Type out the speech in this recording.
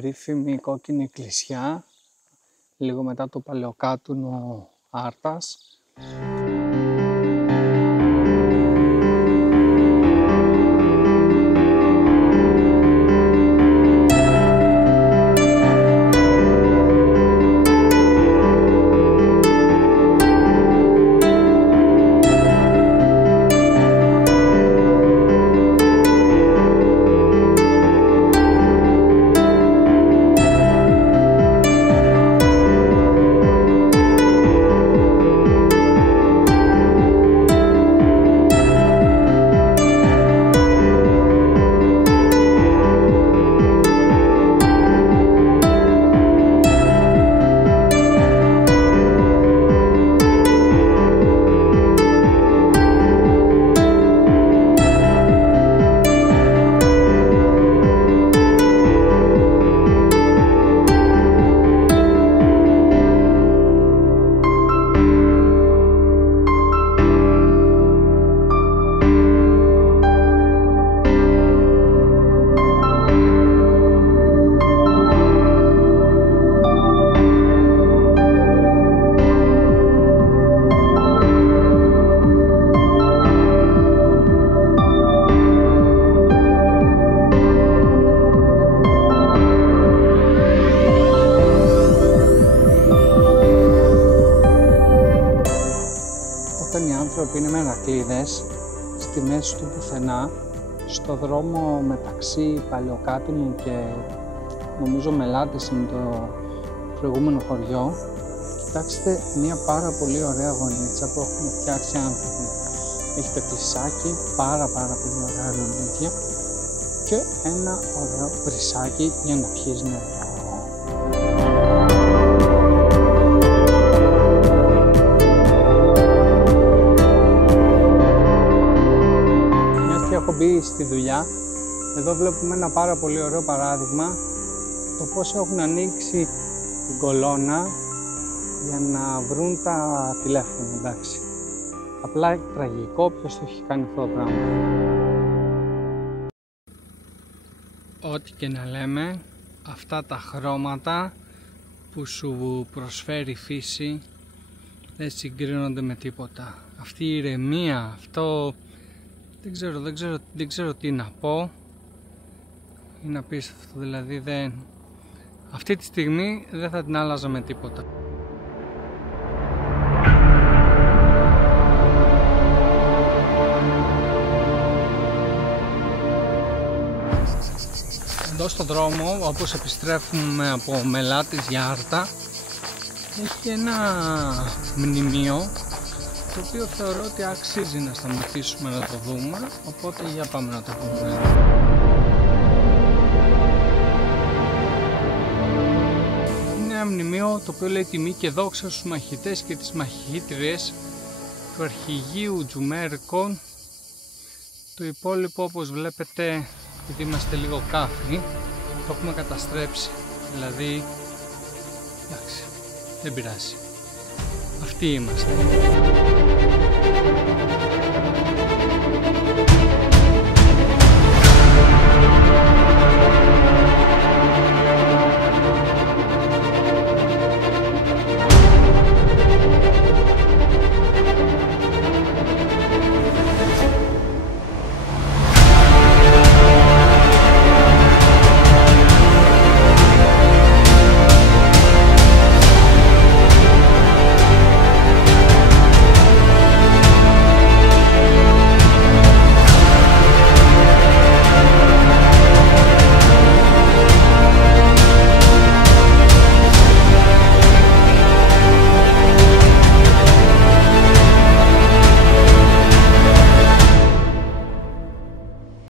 περίφημη κόκκινη εκκλησιά, λίγο μετά το παλαιοκάτουνο Άρτας. Όταν οι άνθρωποι είναι μερακλείδες στη μέση του πουθενά, στο δρόμο μεταξύ Παλαιοκάτουνου και νομίζω Μελάτης είναι το προηγούμενο χωριό, κοιτάξτε μια πάρα πολύ ωραία γωνίτσα που έχουν φτιάξει άνθρωποι. Έχει το εκκλησάκι, πάρα πολύ ωραία λουλούδια και ένα ωραίο βρυσάκι για να πιείς νερό. Έχω μπει στη δουλειά. Εδώ βλέπουμε ένα πάρα πολύ ωραίο παράδειγμα το πώς έχουν ανοίξει την κολόνα για να βρουν τα τηλέφωνα, εντάξει. Απλά τραγικό, ποιος το έχει κάνει αυτό το πράγμα. Ό,τι και να λέμε, αυτά τα χρώματα που σου προσφέρει η φύση δεν συγκρίνονται με τίποτα. Αυτή η ηρεμία, αυτό... Δεν ξέρω τι να πω. Είναι απίστευτο, δηλαδή αυτή τη στιγμή δεν θα την άλλαζα με τίποτα. Εδώ στο δρόμο, όπως επιστρέφουμε από Μελάτης για Άρτα, έχει ένα μνημείο το οποίο θεωρώ ότι αξίζει να σταματήσουμε να το δούμε, οπότε για πάμε να το δούμε. Είναι ένα μνημείο το οποίο λέει τιμή και δόξα στους μαχητές και τις μαχήτριες του αρχηγείου Τζουμέρικων. Το υπόλοιπο, όπως βλέπετε, επειδή είμαστε λίγο κάφροι, το έχουμε καταστρέψει, δηλαδή εντάξει, δεν πειράζει. Αυτοί είμαστε.